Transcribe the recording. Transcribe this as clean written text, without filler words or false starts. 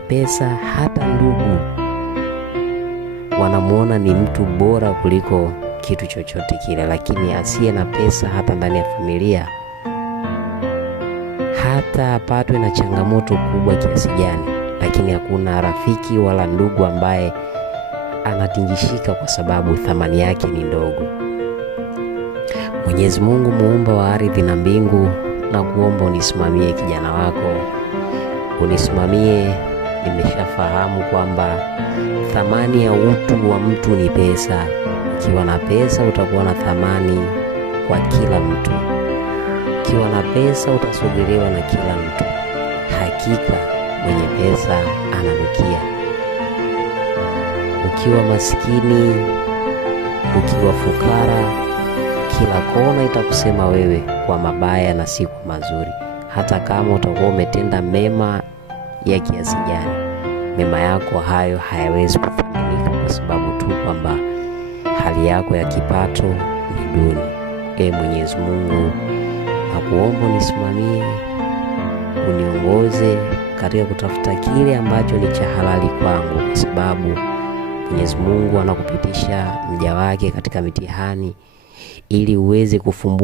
pesa, hata ndugu wanamuona ni mtu bora kuliko kitu chochote kile. Lakini asiye na pesa, hata ndani ya familia, hata apatwe na changamoto kubwa kiasi gani, lakini hakuna rafiki wala ndugu ambaye anatingishika kwa sababu thamani yake ni ndogo. Mwenyezi Mungu muumba wa ardhi na mbingu, na kuomba unisimamie kijana wako, unisimamie. Nimeshafahamu kwamba thamani ya utu wa mtu ni pesa. Ukiwa na pesa utakuwa na thamani kwa kila mtu. Ukiwa na pesa utasogelewa na kila mtu. Hakika mwenye pesa ananukia. Ukiwa maskini, ukiwa fukara, kila kona itakusema wewe kwa mabaya na si kwa mazuri. Hata kama utakuwa umetenda mema ya kiasi gani, mema yako hayo hayawezi kuthaminika kwa sababu tu kwamba hali yako ya kipato ni duni. Mwenyezi Mungu, nakuomba unisimamie, uniongoze katika kutafuta kile ambacho ni cha halali kwangu, kwa sababu Mwenyezi Mungu anakupitisha mja wake katika mitihani ili uweze kufumbua